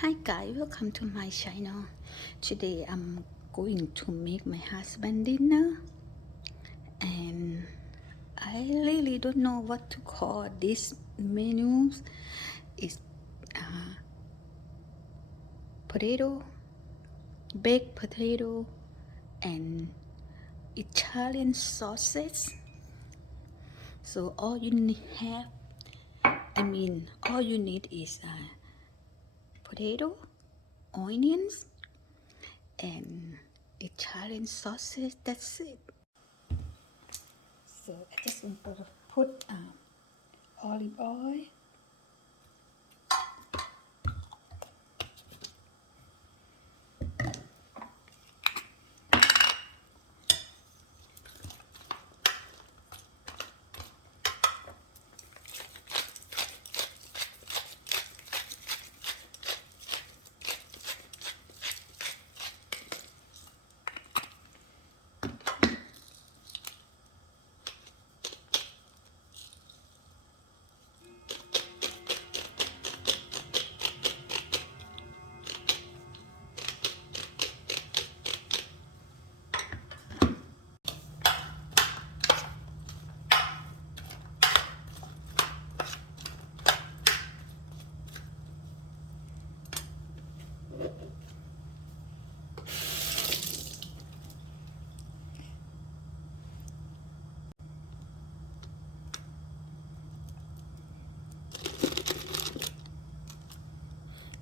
Hi guys, welcome to my channel. Today I'm going to make my husband dinner and I really don't know what to call this menu. It's potato, baked potato and Italian sausage. So all you need all you need is potato, onions and Italian sausage. That's it. So I just going to put olive oil,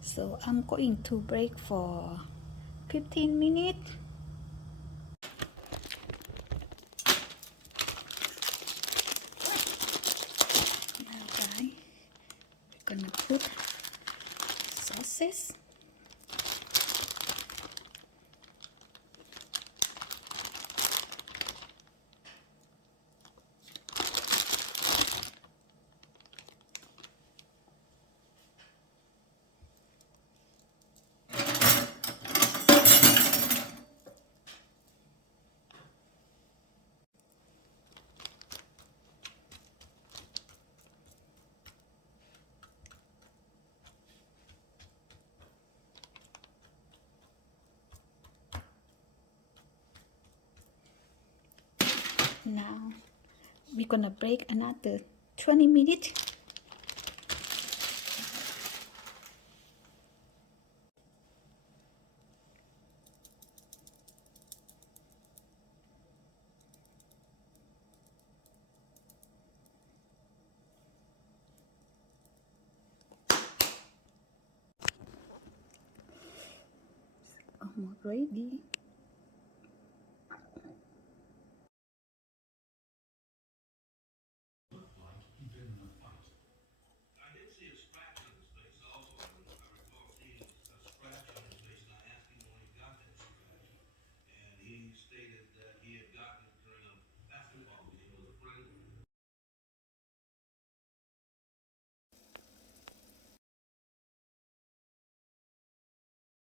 so I'm going to break for 15 minutes. Now guys, we're gonna put sauces. Now we're gonna break another 20 minutes. Almost ready. He stated that he had gotten